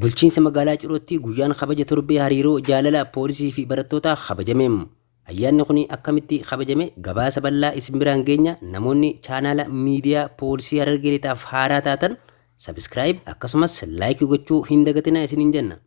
Bulchiinsa magaalaa Cirootti guyyaan kabaja torbee hariiroo jaalala poolisii fi barattootaa kabajameem. Ayyaanni kun akkamitti kabajame gabaasa bal'aa isin biraan geenya. Namoonni chaanaala miidiyaa poolisii Harargee Lixaaf haaraa taatan sabskiraayib akkasumas laayikii gochuu hin dagatinaa isiniin jenna.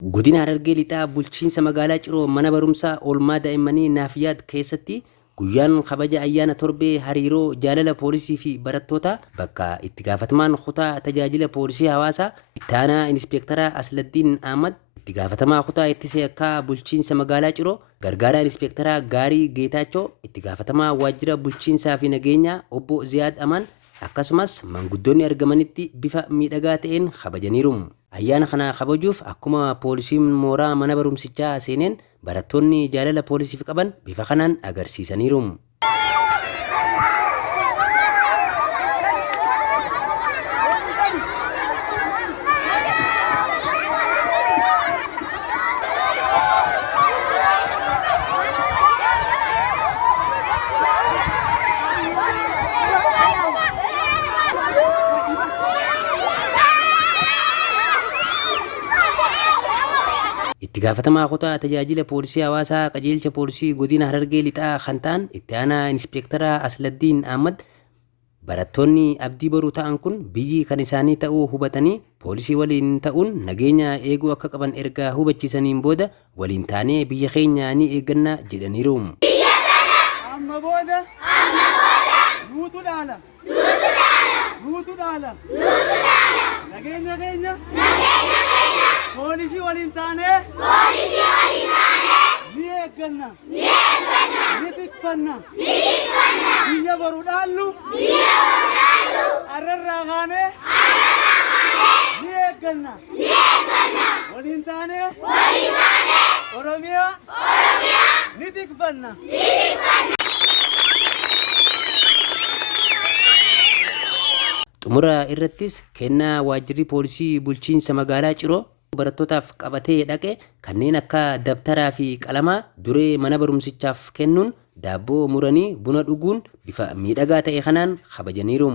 Godina Harargee Lixaa bulchiinsa magaalaa Ciroo mana barumsaa oolmaa daa'immanii Naafiyaat keessatti guyyaan kabaja ayyaana torbee hariiroo jaalala poolisii fi barattootaa bakka itti gaafatamaan kutaa tajaajila poolisii hawaasaa itti aanaa Inspektaraa Asladdiin Ahmad, itti gaafatamaa kutaa ittisa yakkaa bulchiinsa magaalaa Ciroo gargaaraa Inspektaraa Gaarii Geetaachoo, itti gaafatamaa waajjira bulchiinsaa fi nageenyaa obbo Ziyaad Amaan akkasumas manguddoonni argamanitti bifa miidhagaa ta'een kabajaniiru. Ayyaana kana kabajuuf akkuma poolisiin mooraa mana barumsichaa seeneen barattoonni jaalala poolisiif qaban bifa kanaan agarsiisaniiru. Itti gaafatamaa kutaa tajaajila poolisii hawaasaa qajeelcha poolisii godina Harargee Lixaa kan ta'an itti aanaa Inspektaraa Asladdiin Ahmad barattoonni abdii boruu ta'an kun biyyi kan isaanii ta'uu hubatanii poolisii waliin ta'uun nageenya eeguu akka qaban erga hubachiisaniin booda waliin taanee biyya keenya ni eegganna jedhaniiru. Polisi waliin taane ni eegganna ni tikfanna biyya boru dhaallu arrarraa kaane ni eegganna waliin taane Oromiyaa ni tikfanna. Xumura irrattis kennaa waajjirri poolisii bulchiinsa magaalaa Ciroo barattootaaf qabatee dhaqe kanneen akka dabtaraa fi qalamaa duree mana barumsichaaf kennuun daabboo muranii buna dhuguun bifa miidhagaa ta'e kanaan kabajaniiru.